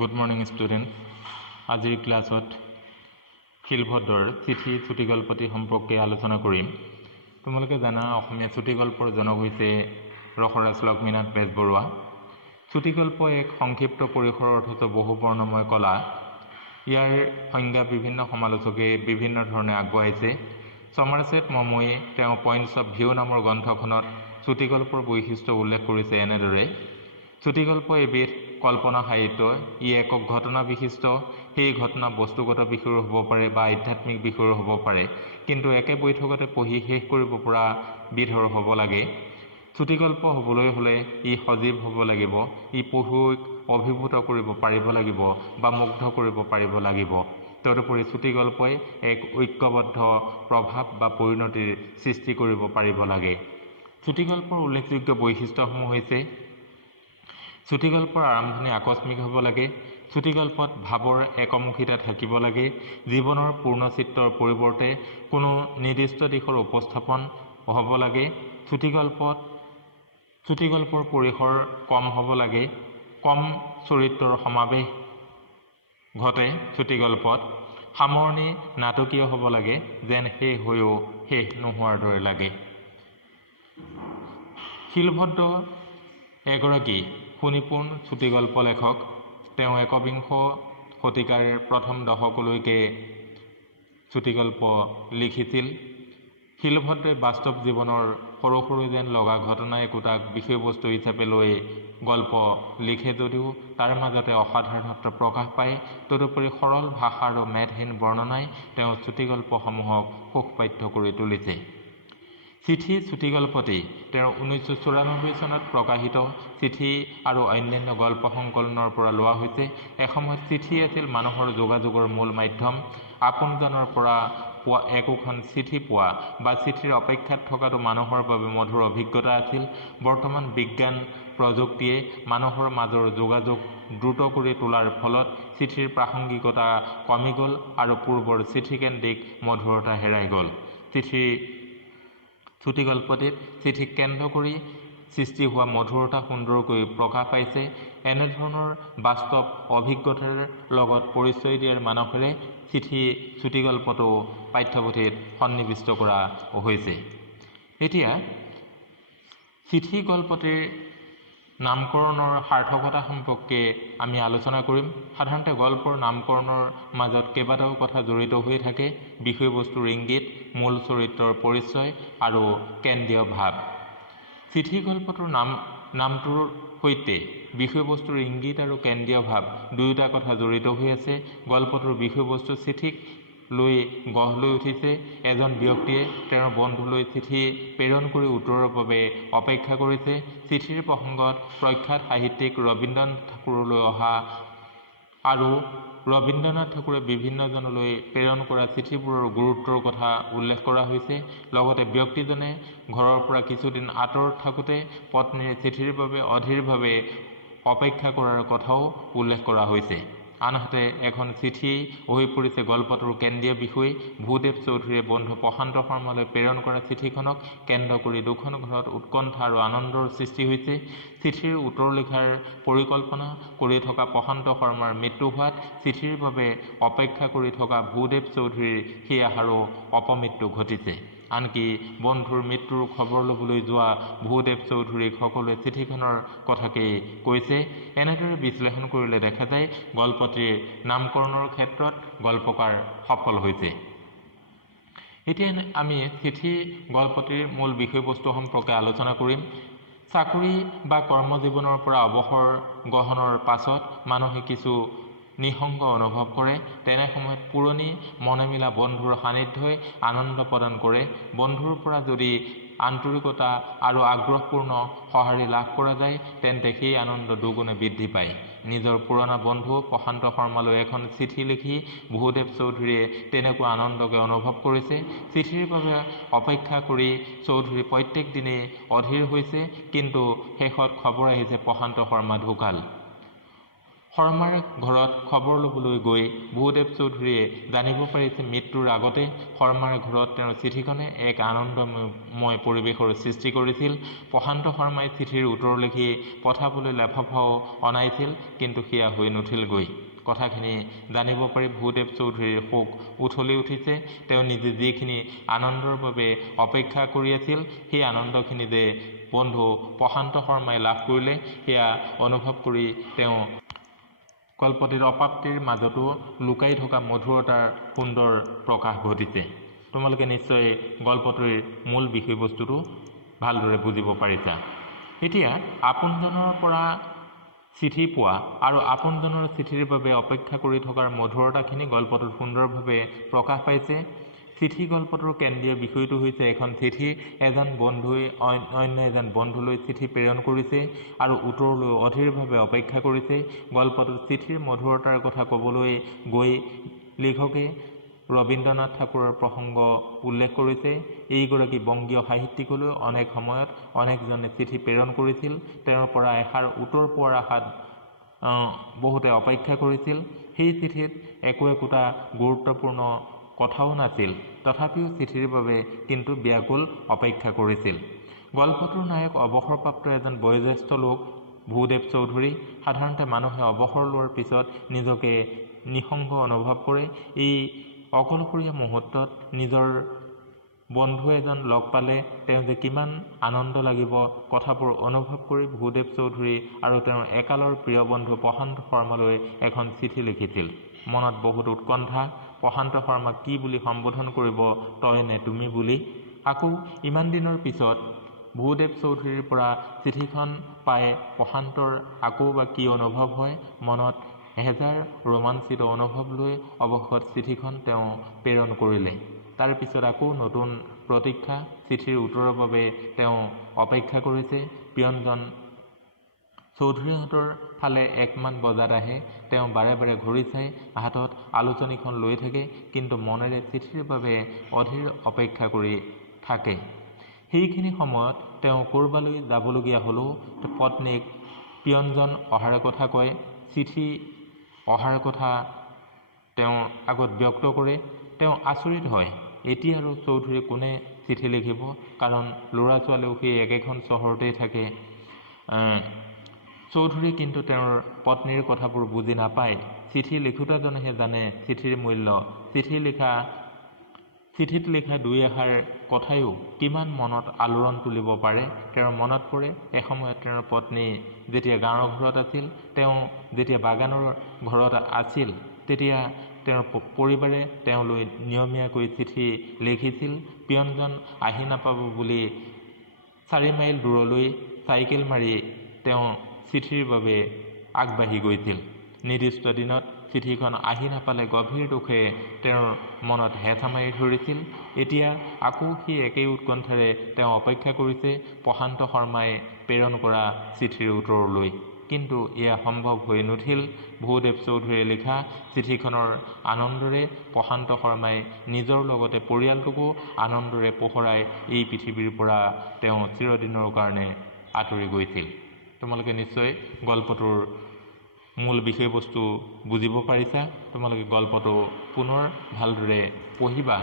Good morning student. আজিৰ ক্লাছত শিলভদ্ৰৰ চিঠি চুটিগল্পটি সম্পৰ্কে আলোচনা কৰিম। তোমালোকে জানা অসমীয়া চুটিগল্পৰ জনক হৈছে ৰসৰাজ লক্ষ্মীনাথ বেজবৰুৱা। চুটিগল্প এক সংক্ষিপ্ত পৰিসৰৰ অথচ বহু বৰ্ণময় কলা। ইয়াৰ সংজ্ঞা বিভিন্ন সমালোচকে বিভিন্ন ধৰণে আগবঢ়াইছে। সমাৰছেট মময়ে তেওঁ পইণ্টছ অফ ভিউ নামৰ গ্ৰন্থখনত চুটিগল্পৰ বৈশিষ্ট্য উল্লেখ কৰিছে এনেদৰে: চুটিগল্প এবিধ কল্পনা সাহিত্য। ই একক ঘটনা বিশিষ্ট। সেই ঘটনা বস্তুগত বিষয়ৰ হ'ব পাৰে বা আধ্যাত্মিক বিষয়ৰ হ'ব পাৰে, কিন্তু একে বৈঠকতে পঢ়ি শেষ কৰিব পৰা বিধৰ হ'ব লাগে। চুটিগল্প হ'বলৈ হ'লে ই সজীৱ হ'ব লাগিব। ই পঢ়ুৱৈক অভিভূত কৰিব পাৰিব লাগিব বা মুগ্ধ কৰিব পাৰিব লাগিব। তদুপৰি চুটিগল্পই এক ঐক্যবদ্ধ প্ৰভাৱ বা পৰিণতিৰ সৃষ্টি কৰিব পাৰিব লাগে। চুটিগল্পৰ উল্লেখযোগ্য বৈশিষ্ট্যসমূহ হৈছে: চুটিগল্পৰ আৰম্ভণি আকস্মিক হ'ব লাগে। চুটিগল্পত ভাৱৰ একমুখিতা থাকিব লাগে। জীৱনৰ পূৰ্ণচিত্ৰৰ পৰিৱৰ্তে কোনো নিৰ্দিষ্ট দিশৰ উপস্থাপন হ'ব লাগে। চুটিগল্পৰ পৰিসৰ কম হ'ব লাগে। কম চৰিত্ৰৰ সমাৱেশ ঘটে চুটিগল্পত। সামৰণি নাটকীয় হ'ব লাগে, যেন শেষ হৈও শেষ নোহোৱাৰ দৰে লাগে। শিলভদ্ৰ এগৰাকী সুনিপুণ চুটিগল্প লেখক। তেওঁ একবিংশ শতিকাৰ প্ৰথম দশকলৈকে চুটিগল্প লিখিছিল। শিলভদ্ৰই বাস্তৱ জীৱনৰ সৰু সৰু যেন লগা ঘটনা একোটাক বিষয়বস্তু হিচাপে লৈ গল্প লিখে যদিও তাৰ মাজতে অসাধাৰণত্ব প্ৰকাশ পায়। তদুপৰি সৰল ভাষা আৰু মেদহীন বৰ্ণনাই তেওঁ চুটিগল্পসমূহক সুখপাঠ্য কৰি তুলিছে। চিঠি চুটিগল্পটি তেওঁৰ 1994 চনত প্ৰকাশিত চিঠি আৰু অন্যান্য গল্প সংকলনৰ পৰা লোৱা হৈছে। এসময়ত চিঠি আছিল মানুহৰ যোগাযোগৰ মূল মাধ্যম। আপোনজনৰ পৰা পোৱা একোখন চিঠি পোৱা বা চিঠিৰ অপেক্ষাত থকাটো মানুহৰ বাবে মধুৰ অভিজ্ঞতা আছিল। বৰ্তমান বিজ্ঞান প্ৰযুক্তিয়ে মানুহৰ মাজৰ যোগাযোগ দ্ৰুত কৰি তোলাৰ ফলত চিঠিৰ প্ৰাসংগিকতা কমি গ'ল আৰু পূৰ্বৰ চিঠিকেন্দ্ৰিক মধুৰতা হেৰাই গ'ল। চুটিগল্পটিত চিঠিক কেন্দ্ৰ কৰি সৃষ্টি হোৱা মধুৰতা সুন্দৰকৈ প্ৰকাশ পাইছে। এনেধৰণৰ বাস্তৱ অভিজ্ঞতাৰ লগত পৰিচয় দিয়াৰ মানসেৰে চুটিগল্পটো পাঠ্যপুথিত সন্নিৱিষ্ট কৰা হৈছে। এতিয়া চিঠি গল্পটিৰ নামকৰণৰ সাৰ্থকতা সম্পৰ্কে আমি আলোচনা কৰিম। সাধাৰণতে গল্পৰ নামকৰণৰ মাজত কেইবাটাও কথা জড়িত হৈ থাকে: বিষয়বস্তুৰ ইংগিত, মূল চৰিত্ৰৰ পৰিচয় আৰু কেন্দ্ৰীয় ভাৱ। চিঠি গল্পটোৰ নামটোৰ সৈতে বিষয়বস্তুৰ ইংগিত আৰু কেন্দ্ৰীয় ভাৱ দুয়োটা কথা জড়িত হৈ আছে। গল্পটোৰ বিষয়বস্তু চিঠিক লৈ গঢ় লৈ উঠিছে। এজন ব্যক্তিয়ে তেওঁৰ বন্ধুলৈ চিঠি প্ৰেৰণ কৰি উত্তৰৰ বাবে অপেক্ষা কৰিছে। চিঠিৰ প্ৰসংগত প্ৰখ্যাত সাহিত্যিক ৰবীন্দ্ৰনাথ ঠাকুৰলৈ অহা আৰু ৰবীন্দ্ৰনাথ ঠাকুৰে বিভিন্নজনলৈ প্ৰেৰণ কৰা চিঠিবোৰৰ গুৰুত্বৰ কথা উল্লেখ কৰা হৈছে। লগতে ব্যক্তিজনে ঘৰৰ পৰা কিছুদিন আঁতৰত থাকোঁতে পত্নীৰ চিঠিৰ বাবে অধীৰভাৱে অপেক্ষা কৰাৰ কথাও উল্লেখ কৰা হৈছে। আনহাতে এখন চিঠি হৈ পৰিছে গল্পটোৰ কেন্দ্ৰীয় বিষয়। ভূদেৱ চৌধুৰীয়ে বন্ধু প্ৰশান্ত শৰ্মালৈ প্ৰেৰণ কৰা চিঠিখনক কেন্দ্ৰ কৰি দুখন ঘৰত উৎকণ্ঠা আৰু আনন্দৰ সৃষ্টি হৈছে। চিঠিৰ উত্তৰ লিখাৰ পৰিকল্পনা কৰি থকা প্ৰশান্ত শৰ্মাৰ মৃত্যু হোৱাত চিঠিৰ বাবে অপেক্ষা কৰি থকা ভূদেৱ চৌধুৰীৰ সেই আশাৰো অপমৃত্যু ঘটিছে। আনকি বন্ধুৰ মৃত্যুৰ খবৰ ল'বলৈ যোৱা ভূদেৱ চৌধুৰীক সকলোৱে চিঠিখনৰ কথাকেই কৈছে। এনেদৰে বিশ্লেষণ কৰিলে দেখা যায় গল্পটিৰ নামকৰণৰ ক্ষেত্ৰত গল্পকাৰ সফল হৈছে। এতিয়া আমি চিঠি গল্পটিৰ মূল বিষয়বস্তু সম্পৰ্কে আলোচনা কৰিম। চাকৰি বা কৰ্মজীৱনৰ পৰা অৱসৰ গ্ৰহণৰ পাছত মানুহে কিছু নিঃসংগ অনুভৱ কৰে। তেনে সময়ত পুৰণি মনে মিলা বন্ধুৰ সান্নিধ্যই আনন্দ প্ৰদান কৰে। বন্ধুৰ পৰা যদি আন্তৰিকতা আৰু আগ্ৰহপূৰ্ণ সঁহাৰি লাভ কৰা যায় তেন্তে সেই আনন্দ দুগুণে বৃদ্ধি পায়। নিজৰ পুৰণা বন্ধু প্ৰশান্ত শৰ্মালৈ এখন চিঠি লিখি ভূদেৱ চৌধুৰীয়ে তেনেকুৱা আনন্দকে অনুভৱ কৰিছে। চিঠিৰ বাবে অপেক্ষা কৰি চৌধুৰী প্ৰত্যেক দিনেই অধীৰ হৈছে, কিন্তু শেষত খবৰ আহিছে প্ৰশান্ত শৰ্মা ঢুকাল। শৰ্মাৰ ঘৰত খবৰ ল'বলৈ গৈ ভূদেৱ চৌধুৰীয়ে জানিব পাৰিছে মৃত্যুৰ আগতে শৰ্মাৰ ঘৰত তেওঁৰ চিঠিখনে এক আনন্দময় পৰিৱেশৰ সৃষ্টি কৰিছিল। প্ৰশান্ত শৰ্মাই চিঠিৰ উত্তৰ লিখি পঠাবলৈ লেফাফাও অনাইছিল, কিন্তু সেয়া হৈ নুঠিলগৈ। কথাখিনি জানিব পাৰি ভূদেৱ চৌধুৰীৰ শোক উঠলি উঠিছে। তেওঁ নিজে যিখিনি আনন্দৰ বাবে অপেক্ষা কৰি আছিল, সেই আনন্দখিনি যে বন্ধু প্ৰশান্ত শৰ্মাই লাভ কৰিলে, সেয়া অনুভৱ কৰি তেওঁ গল্পটিৰ অপাপ্তিৰ মাজতো লুকাই থকা মধুৰতাৰ সুন্দৰ প্ৰকাশ ঘটিছে। তোমালোকে নিশ্চয় গল্পটিৰ মূল বিষয়বস্তুটো ভালদৰে বুজিব পাৰিছা। এতিয়া আপোনজনৰ পৰা চিঠি পোৱা আৰু আপোনজনৰ চিঠিৰ বাবে অপেক্ষা কৰি থকাৰ মধুৰতাখিনি গল্পটোত সুন্দৰভাৱে প্ৰকাশ পাইছে। চিঠি গল্পটোৰ কেন্দ্ৰীয় বিষয়টো হৈছে এখন চিঠি। এজন বন্ধুৱে অন্য এজন বন্ধুলৈ চিঠি প্ৰেৰণ কৰিছে আৰু উত্তৰলৈ অধীৰভাৱে অপেক্ষা কৰিছে। গল্পটোত চিঠিৰ মধুৰতাৰ কথা ক'বলৈ গৈ লেখকে ৰবীন্দ্ৰনাথ ঠাকুৰৰ প্ৰসংগ উল্লেখ কৰিছে। এইগৰাকী বংগীয় সাহিত্যিকলৈ অনেক সময়ত অনেকজনে চিঠি প্ৰেৰণ কৰিছিল। তেওঁৰ পৰা এষাৰ উত্তৰ পোৱাৰ আশাত বহুতে অপেক্ষা কৰিছিল। সেই চিঠিত একোটা গুৰুত্বপূৰ্ণ কথাও নাছিল, তথাপিও চিঠিৰ বাবে কিন্তু ব্যাকুল অপেক্ষা কৰিছিল। গল্পটোৰ নায়ক অৱসৰপ্ৰাপ্ত এজন বয়োজ্যেষ্ঠ লোক ভূদেৱ চৌধুৰী। সাধাৰণতে মানুহে অৱসৰ লোৱাৰ পিছত নিজকে নিঃসংগ অনুভৱ কৰে। এই অকলশৰীয়া মুহূৰ্তত নিজৰ বন্ধু এজন লগ পালে তেওঁ যে কিমান আনন্দ লাগিব, কথাবোৰ অনুভৱ কৰি ভূদেৱ চৌধুৰী আৰু তেওঁৰ একালৰ প্ৰিয় বন্ধু প্ৰশান্ত শৰ্মালৈ এখন চিঠি লিখিছিল। মনত বহুত উৎকণ্ঠা, প্ৰশান্ত শৰ্মাক কি বুলি সম্বোধন কৰিব, তই নে তুমি বুলি। আকৌ ইমান দিনৰ পিছত ভূদেৱ চৌধুৰীৰ পৰা চিঠিখন পাই প্ৰশান্তৰ আকৌ বা কি অনুভৱ হয়। মনত হেজাৰ ৰোমাঞ্চিত অনুভৱ লৈ অৱশেষত চিঠিখন তেওঁ প্ৰেৰণ কৰিলে। তাৰ পিছত আকৌ নতুন প্ৰতীক্ষা। চিঠিৰ উত্তৰৰ বাবে তেওঁ অপেক্ষা কৰিছে। পিয়নজন চৌধুৰীহঁতৰ ফালে 1 মান বজাত আহে। তেওঁ বাৰে বাৰে ঘড়ী চাই হাতত আলোচনীখন লৈ থাকে, কিন্তু মনেৰে চিঠিৰ বাবে অধীৰ অপেক্ষা কৰি থাকে। সেইখিনি সময়ত তেওঁ ক'ৰবালৈ যাবলগীয়া হ'লেও পত্নীক পিয়নজন অহাৰ কথা কয়। চিঠি অহাৰ কথা তেওঁ আগত ব্যক্ত কৰে। তেওঁ আচৰিত হয়, এতিয়া আৰু চৌধুৰী কোনে চিঠি লিখিব, কাৰণ ল'ৰা ছোৱালীও সেই একেখন চহৰতেই থাকে। চৌধুৰী কিন্তু তেওঁৰ পত্নীৰ কথাবোৰ বুজি নাপায়। চিঠি লিখোঁতাজনেহে জানে চিঠিৰ মূল্য। চিঠিত লিখা 2 এষাৰ কথায়ো কিমান মনত আলোড়ন তুলিব পাৰে। তেওঁৰ মনত পৰে এসময়ত তেওঁৰ পত্নী যেতিয়া গাঁৱৰ ঘৰত আছিল, তেওঁ যেতিয়া বাগানৰ ঘৰত আছিল, তেতিয়া তেওঁৰ পৰিবাৰে তেওঁলৈ নিয়মীয়াকৈ চিঠি লিখিছিল। পিয়নজন আহি নাপাব বুলি 4 মাইল দূৰলৈ চাইকেল মাৰি তেওঁ চিঠিৰ বাবে আগবাঢ়ি গৈছিল। নিৰ্দিষ্ট দিনত চিঠিখন আহি নাপালে গভীৰ দুখে তেওঁৰ মনত হেঁচা মাৰি ধৰিছিল। এতিয়া আকৌ সেই একেই উৎকণ্ঠাৰে তেওঁ অপেক্ষা কৰিছে প্ৰশান্ত শৰ্মাই প্ৰেৰণ কৰা চিঠিৰ উত্তৰলৈ। কিন্তু এয়া সম্ভৱ হৈ নুঠিল। ভূদেৱ চৌধুৰীয়ে লিখা চিঠিখনৰ আনন্দৰে প্ৰশান্ত শৰ্মাই নিজৰ লগতে পৰিয়ালটোকো আনন্দৰে পোহৰাই এই পৃথিৱীৰ পৰা তেওঁ চিৰদিনৰ কাৰণে আঁতৰি গৈছিল। তোমালোকে নিশ্চয় গল্পটোৰ মূল বিষয়বস্তু বুজিব পাৰিছা। তোমালোকে গল্পটো পুনৰ ভালদৰে পঢ়িবা।